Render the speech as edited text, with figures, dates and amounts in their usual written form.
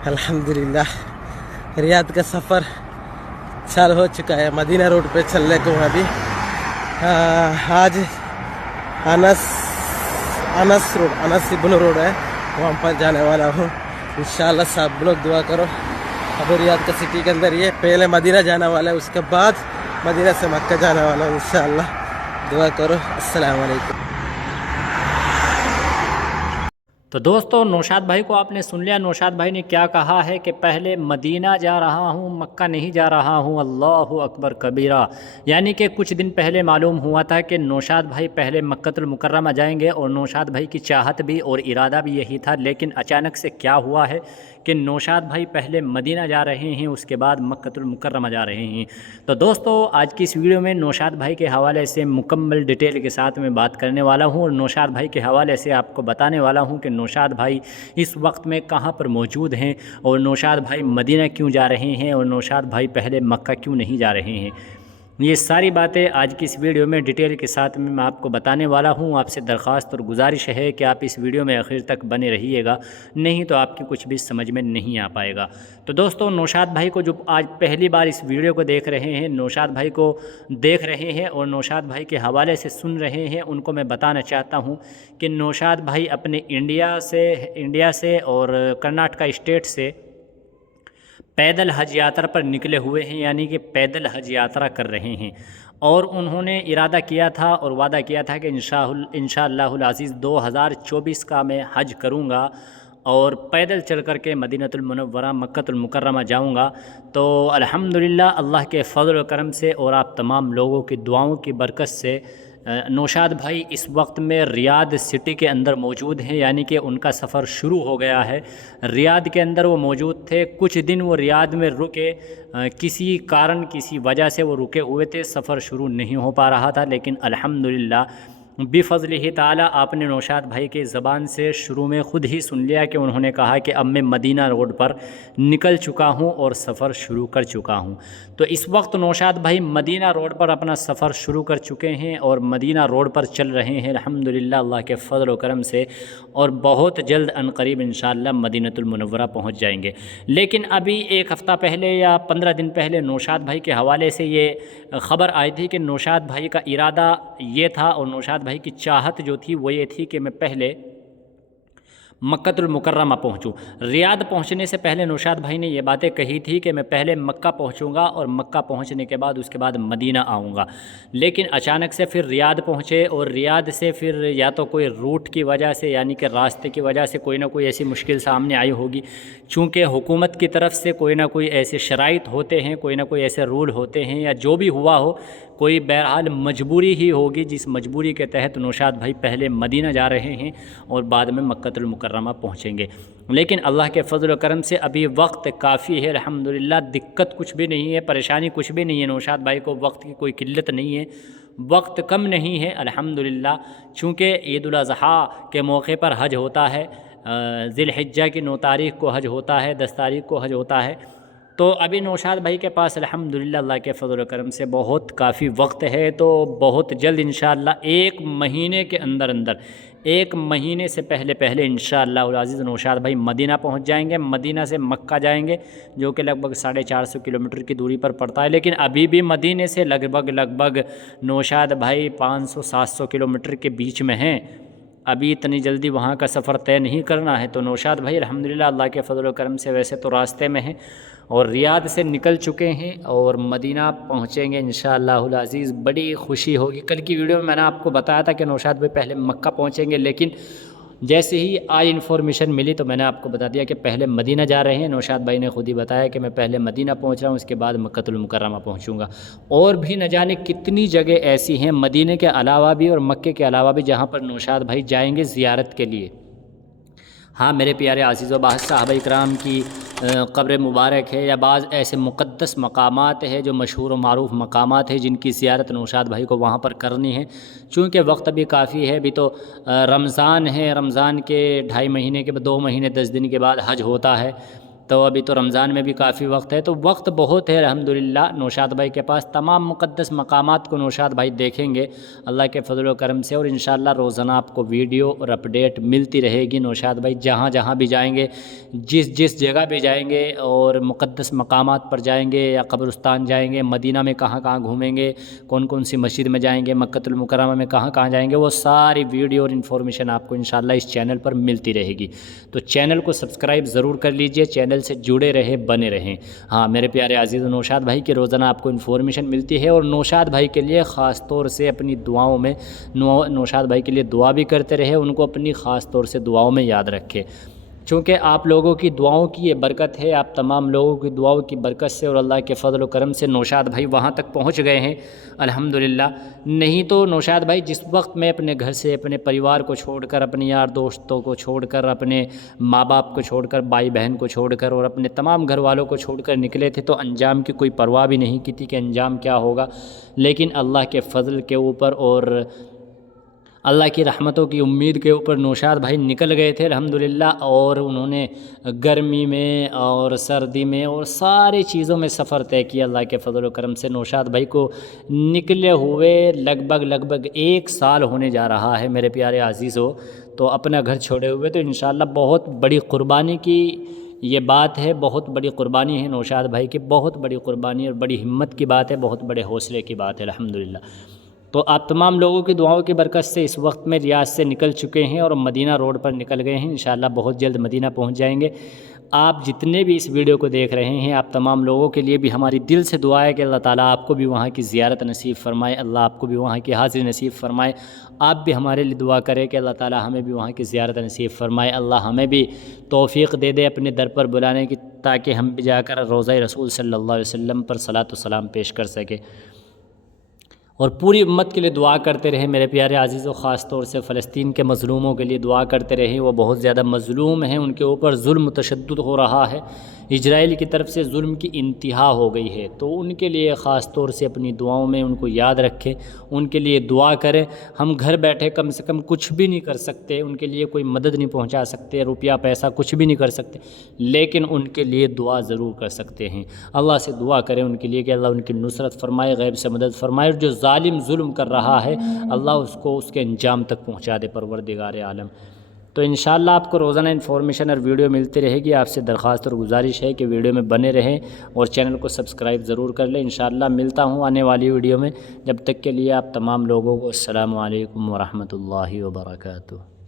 अल्हम्दुलिल्लाह रियाद का सफ़र चालू हो चुका है। मदीना रोड पे चलने को हूँ अभी। आज अनस इब्न रोड है, वहाँ पर जाने वाला हूँ इंशाअल्लाह। सब लोग दुआ करो। अब रियाद का सिटी के अंदर ये पहले मदीना जाने वाला है, उसके बाद मदीना से मक्का जाने वाला हूँ इंशाअल्लाह। दुआ करो। अस्सलाम वालेकुम। तो दोस्तों, नौशाद भाई को आपने सुन लिया। नौशाद भाई ने क्या कहा है कि पहले मदीना जा रहा हूँ, मक्का नहीं जा रहा हूँ। अल्लाहु अकबर कबीरा। यानी कि कुछ दिन पहले मालूम हुआ था कि नौशाद भाई पहले मक्कतुल मुकर्रमा जाएंगे और नौशाद भाई की चाहत भी और इरादा भी यही था। लेकिन अचानक से क्या हुआ है कि नौशाद भाई पहले मदीना जा रहे हैं, उसके बाद मक्कतुल मुकर्रमा जा रहे हैं। तो दोस्तों, आज की इस वीडियो में नौशाद भाई के हवाले से मुकम्मल डिटेल के साथ मैं बात करने वाला हूं और नौशाद भाई के हवाले से आपको बताने वाला हूं कि नौशाद भाई इस वक्त में कहां पर मौजूद हैं और नौशाद भाई मदीना क्यों जा रहे हैं और नौशाद भाई पहले मक्का क्यों नहीं जा रहे हैं। ये सारी बातें आज की इस वीडियो में डिटेल के साथ में मैं आपको बताने वाला हूँ। आपसे दरख्वास्त और गुजारिश है कि आप इस वीडियो में आखिर तक बने रहिएगा, नहीं तो आपकी कुछ भी समझ में नहीं आ पाएगा। तो दोस्तों, नौशाद भाई को जो आज पहली बार इस वीडियो को देख रहे हैं, नौशाद भाई को देख रहे हैं और नौशाद भाई के हवाले से सुन रहे हैं, उनको मैं बताना चाहता हूँ कि नौशाद भाई अपने इंडिया से और कर्नाटका स्टेट से पैदल हज यात्रा पर निकले हुए हैं, यानी कि पैदल हज यात्रा कर रहे हैं। और उन्होंने इरादा किया था और वादा किया था कि इंशाअल्लाहुल अज़ीज़ 2024 का मैं हज करूँगा और पैदल चल कर के मदीनतुल मुनव्वरा मक्कतुल मुकर्रमा जाऊँगा। तो अल्हम्दुलिल्लाह अल्लाह के फ़ज़ल व करम से और आप तमाम लोगों की दुआओं की बरकत से नौशाद भाई इस वक्त में रियाद सिटी के अंदर मौजूद हैं, यानी कि उनका सफ़र शुरू हो गया है। रियाद के अंदर वो मौजूद थे। कुछ दिन वो रियाद में रुके, किसी कारण किसी वजह से वो रुके हुए थे, सफ़र शुरू नहीं हो पा रहा था। लेकिन अल्हम्दुलिल्लाह बिफ़ज़लिही ताला आपने नौशाद भाई के ज़बान से शुरू में ख़ुद ही सुन लिया कि उन्होंने कहा कि अब मैं मदीना रोड पर निकल चुका हूं और सफ़र शुरू कर चुका हूं। तो इस वक्त नौशाद भाई मदीना रोड पर अपना सफ़र शुरू कर चुके हैं और मदीना रोड पर चल रहे हैं अल्हम्दुलिल्लाह अल्लाह के फ़ज़ल व करम से, और बहुत जल्द अनकरीब इंशाअल्लाह मदीनतुल मुनव्वरा पहुँच जाएंगे। लेकिन अभी एक हफ़्ता पहले या 15 दिन पहले नौशाद भाई के हवाले से ये ख़बर आई थी कि नौशाद भाई का इरादा ये था और नौशाद भाई की चाहत जो थी वो ये थी कि मैं पहले मक्कतुल मुकर्रमा पहुँचूँ। रियाद पहुँचने से पहले नौशाद भाई ने ये बातें कही थी कि मैं पहले मक्का पहुँचूँगा और मक्का पहुँचने के बाद उसके बाद मदीना आऊँगा। लेकिन अचानक से फिर रियाद पहुँचे और रियाद से फिर या तो कोई रूट की वजह से, यानी कि रास्ते की वजह से कोई ना कोई ऐसी मुश्किल सामने आई होगी। चूँकि हुकूमत की तरफ से कोई ना कोई ऐसे शराइत होते हैं, कोई ना कोई ऐसे रूल होते हैं, या जो भी हुआ हो, कोई बहरहाल मजबूरी ही होगी, जिस मजबूरी के तहत नौशाद भाई पहले मदीना जा रहे हैं और बाद में मक्कतुल मुकर्रमा पहुँचेंगे। लेकिन अल्लाह के फ़ज़ल व करम से अभी वक्त काफ़ी है अल्हम्दुलिल्लाह। दिक्कत कुछ भी नहीं है, परेशानी कुछ भी नहीं है। नौशाद भाई को वक्त की कोई किल्लत नहीं है, वक्त कम नहीं है अल्हम्दुलिल्लाह। चूँकि ईद उल अज़हा के मौके पर हज होता है, ज़िलहिज्जा की 9 तारीख़ को हज होता है, 10 तारीख़ को हज होता है। तो अभी नौशाद भाई के पास अल्हम्दुलिल्लाह अल्लाह के फ़ज़ल व करम से बहुत काफ़ी वक्त है। तो बहुत जल्द इंशाअल्लाह 1 महीने के अंदर 1 महीने से पहले इंशाअल्लाह अज़ीज़ नौशाद भाई मदीना पहुंच जाएंगे। मदीना से मक्का जाएंगे, जो कि लगभग 450 किलोमीटर की दूरी पर पड़ता है। लेकिन अभी भी मदीने से लगभग नौशाद भाई 500-700 किलोमीटर के बीच में हैं। अभी इतनी जल्दी वहाँ का सफ़र तय नहीं करना है। तो नौशाद भाई अल्हम्दुलिल्लाह अल्लाह के फ़ज़ल व करम से वैसे तो रास्ते में हैं और रियाद से निकल चुके हैं और मदीना पहुँचेंगे इंशाअल्लाहुल अज़ीज़। बड़ी खुशी होगी। कल की वीडियो में मैंने आपको बताया था कि नौशाद भाई पहले मक्का पहुँचेंगे, लेकिन जैसे ही आज इन्फॉर्मेशन मिली तो मैंने आपको बता दिया कि पहले मदीना जा रहे हैं। नौशाद भाई ने खुद ही बताया कि मैं पहले मदीना पहुंच रहा हूं, उसके बाद मक्कतुल मुकर्रमा पहुंचूंगा। और भी न जाने कितनी जगह ऐसी हैं मदीने के अलावा भी और मक्के के अलावा भी जहां पर नौशाद भाई जाएंगे ज़ियारत के लिए। हाँ मेरे प्यारे अज़ीज़ व बाज़ सहाबा इकराम की क़ब्र मुबारक है या बाज़ ऐसे मुक़द्दस मकामात है जो मशहूर व मारूफ़ मकामात है जिनकी ज़ियारत नौशाद भाई को वहाँ पर करनी है। चूँकि वक्त अभी काफ़ी है, अभी तो रमज़ान है, रमज़ान के 2.5 महीने के 2 महीने 10 दिन के बाद हज होता है। تو ابھی تو رمضان میں بھی کافی وقت ہے، تو وقت بہت ہے الحمدللہ نوشاد بھائی کے پاس۔ تمام مقدس مقامات کو نوشاد بھائی دیکھیں گے اللہ کے فضل و کرم سے، اور انشاءاللہ روزانہ آپ کو ویڈیو اور اپڈیٹ ملتی رہے گی۔ نوشاد بھائی جہاں جہاں بھی جائیں گے، جس جگہ بھی جائیں گے، اور مقدس مقامات پر جائیں گے یا قبرستان جائیں گے، مدینہ میں کہاں کہاں گھومیں گے، کون کون سی مسجد میں جائیں گے، مکۃ المکرمہ میں کہاں کہاں جائیں گے، وہ ساری ویڈیو اور انفارمیشن آپ کو انشاءاللہ اس چینل پر ملتی رہے گی۔ تو چینل کو سبسکرائب ضرور کر لیجئے، چینل سے جڑے رہے، بنے رہیں۔ ہاں میرے پیارے عزیز، نوشاد بھائی کی روزانہ آپ کو انفارمیشن ملتی ہے، اور نوشاد بھائی کے لیے خاص طور سے اپنی دعاؤں میں نوشاد بھائی کے لیے دعا بھی کرتے رہے، ان کو اپنی خاص طور سے دعاؤں میں یاد رکھے، چونکہ آپ لوگوں کی دعاؤں کی یہ برکت ہے، آپ تمام لوگوں کی دعاؤں کی برکت سے اور اللہ کے فضل و کرم سے نوشاد بھائی وہاں تک پہنچ گئے ہیں الحمدللہ۔ نہیں تو نوشاد بھائی جس وقت میں اپنے گھر سے، اپنے پریوار کو چھوڑ کر، اپنے یار دوستوں کو چھوڑ کر، اپنے ماں باپ کو چھوڑ کر، بھائی بہن کو چھوڑ کر، اور اپنے تمام گھر والوں کو چھوڑ کر نکلے تھے، تو انجام کی کوئی پرواہ بھی نہیں کی تھی کہ انجام کیا ہوگا، لیکن اللہ کے فضل کے اوپر اور اللہ کی رحمتوں کی امید کے اوپر نوشاد بھائی نکل گئے تھے الحمدللہ، اور انہوں نے گرمی میں اور سردی میں اور ساری چیزوں میں سفر طے کیا اللہ کے فضل و کرم سے۔ نوشاد بھائی کو نکلے ہوئے لگ بھگ 1 سال ہونے جا رہا ہے میرے پیارے عزیزو، تو اپنا گھر چھوڑے ہوئے، تو انشاءاللہ بہت بڑی قربانی کی یہ بات ہے، بہت بڑی قربانی ہے نوشاد بھائی کی، بہت بڑی قربانی اور بڑی ہمت کی بات ہے، بہت بڑے حوصلے کی بات ہے الحمدللہ۔ تو آپ تمام لوگوں کی دعاؤں کی برکت سے اس وقت میں ریاض سے نکل چکے ہیں اور مدینہ روڈ پر نکل گئے ہیں، انشاءاللہ بہت جلد مدینہ پہنچ جائیں گے۔ آپ جتنے بھی اس ویڈیو کو دیکھ رہے ہیں، آپ تمام لوگوں کے لیے بھی ہماری دل سے دعا ہے کہ اللہ تعالیٰ آپ کو بھی وہاں کی زیارت نصیب فرمائے، اللہ آپ کو بھی وہاں کی حاضری نصیب فرمائے۔ آپ بھی ہمارے لیے دعا کریں کہ اللہ تعالیٰ ہمیں بھی وہاں کی زیارت نصیب فرمائے، اللہ ہمیں بھی توفیق دے دے اپنے در پر بلانے کی، تاکہ ہم بھی جا کر روضہ رسول صلی اللہ علیہ وسلم پر صلاۃ و سلام پیش کر سکیں، اور پوری امت کے لیے دعا کرتے رہے میرے پیارے عزیزو، خاص طور سے فلسطین کے مظلوموں کے لیے دعا کرتے رہے، وہ بہت زیادہ مظلوم ہیں، ان کے اوپر ظلم تشدد ہو رہا ہے، اسرائیل کی طرف سے ظلم کی انتہا ہو گئی ہے، تو ان کے لیے خاص طور سے اپنی دعاؤں میں ان کو یاد رکھیں، ان کے لیے دعا کریں۔ ہم گھر بیٹھے کم سے کم کچھ بھی نہیں کر سکتے، ان کے لیے کوئی مدد نہیں پہنچا سکتے، روپیہ پیسہ کچھ بھی نہیں کر سکتے، لیکن ان کے لیے دعا ضرور کر سکتے ہیں۔ اللہ سے دعا کریں ان کے لیے کہ اللہ ان کی نصرت فرمائے، غیب سے مدد فرمائے، اور جو ظالم ظلم کر رہا ہے اللہ اس کو اس کے انجام تک پہنچا دے پروردگار عالم۔ تو انشاءاللہ آپ کو روزانہ انفارمیشن اور ویڈیو ملتی رہے گی۔ آپ سے درخواست اور گزارش ہے کہ ویڈیو میں بنے رہیں اور چینل کو سبسکرائب ضرور کر لیں۔ انشاءاللہ ملتا ہوں آنے والی ویڈیو میں، جب تک کے لیے آپ تمام لوگوں کو السلام علیکم ورحمۃ اللہ وبرکاتہ۔